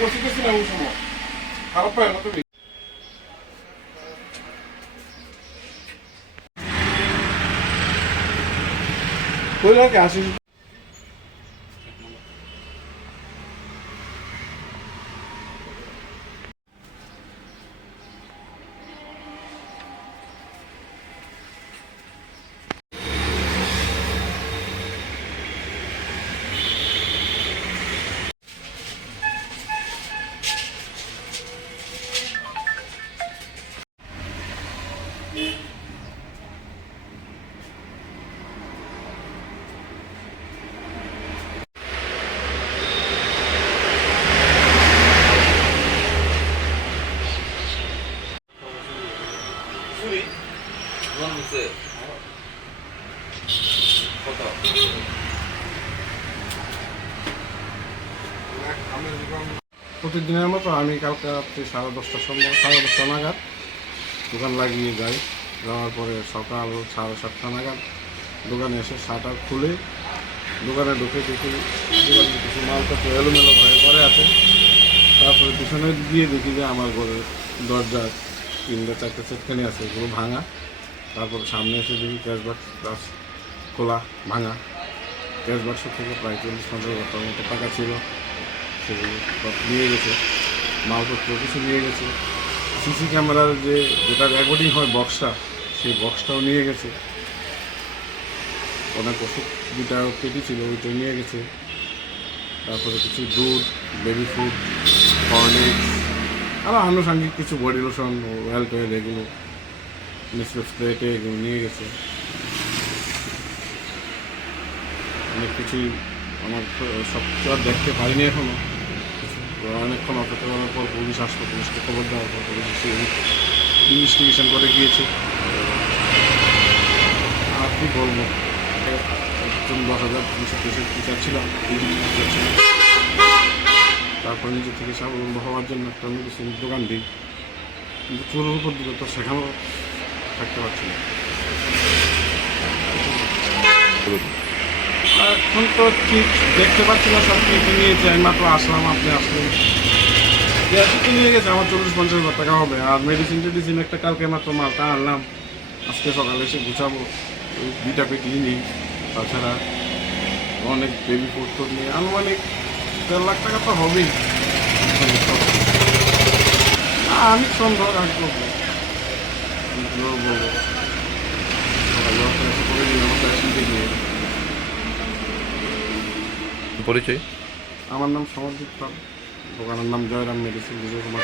গোছিতেছি না ওই সময় খারাপ পায় না তুমি কই লাগে আসিস প্রতিদিনের মতো আমি কালকে রাত্রি 10:30টার সময় 10:30 নাগাদ দোকান লাগিয়ে যাই। যাওয়ার পরে সকাল 7:30 নাগাদ দোকানে এসে শাটার খুলে দোকানে ঢুকে দেখি দোকানে কিছু মালপত্র এলোমেলো ভয়ে পরে আছে। তারপরে পিছনে গিয়ে দেখি যে আমার ঘরের দরজার 3-4টে সেটখানি আছে, এগুলো ভাঙা। তারপর সামনে এসে দেখি ক্যাশ বাক্স খোলা ভাঙা। ক্যাশ বাক্স থেকে প্রায় 40-50 মতো টাকা ছিল, সেগুলো সব নিয়ে গেছে। মালপত্র কিছু নিয়ে গেছে। সিসি ক্যামেরার যেটা রেকর্ডিং হয় বক্সটা, সেই বক্সটাও নিয়ে গেছে। অনেক ওষুধ যেটা পেটি ছিল ওইটাও নিয়ে গেছে। তারপরে কিছু দুধ, বেবি ফুড, হরলিক্স, আরও আনুষঙ্গিক কিছু বডি লোশন, অয়েল টয়েল, এগুলো নেসলে স্প্রেটে এগুলো নিয়ে গেছে। অনেক কিছুই আমার সব কিছু আর দেখতে পারিনি এখনও। অনেকক্ষণ অপেক্ষা করার পর পুলিশ আসলো, পুলিশকে খবর দেওয়ার পর পুলিশ এসে ইনভেস্টিগেশন করে গিয়েছে। আর কি বলবো, একজন 10,363 টিচার ছিলাম, তারপর নিজে থেকে স্বাবলম্বী হওয়ার জন্য একটা মেডিসিন দোকান দিই, কিন্তু চোরের উপর দিকে তো সেখানেও থাকতে পারছি না। এখন তো ঠিক দেখতে পাচ্ছি না, সব কিছু নিয়েছে। আমি মাত্র আসলাম, আপনি আসলেন, যেহেতু নিয়ে গেছে আমার 40-50 হাজার টাকা হবে। আর মেডিসিন টেডিসিন একটা কালকে মাত্র মালটা আনলাম, আজকে সকালে এসে গুছাবো। ওই 2টা পেটি নিই, তাছাড়া অনেক বেবি ফুড নিয়ে আনুমানিক 1.5 লাখ টাকা তো হবেই। আমি সন্দেহ রাখবো বলবো পরিচয়। আমার নাম সমরজিৎ পাল, দোকানের নাম জয়রাম মেডিসিন, বিজয় কুমার।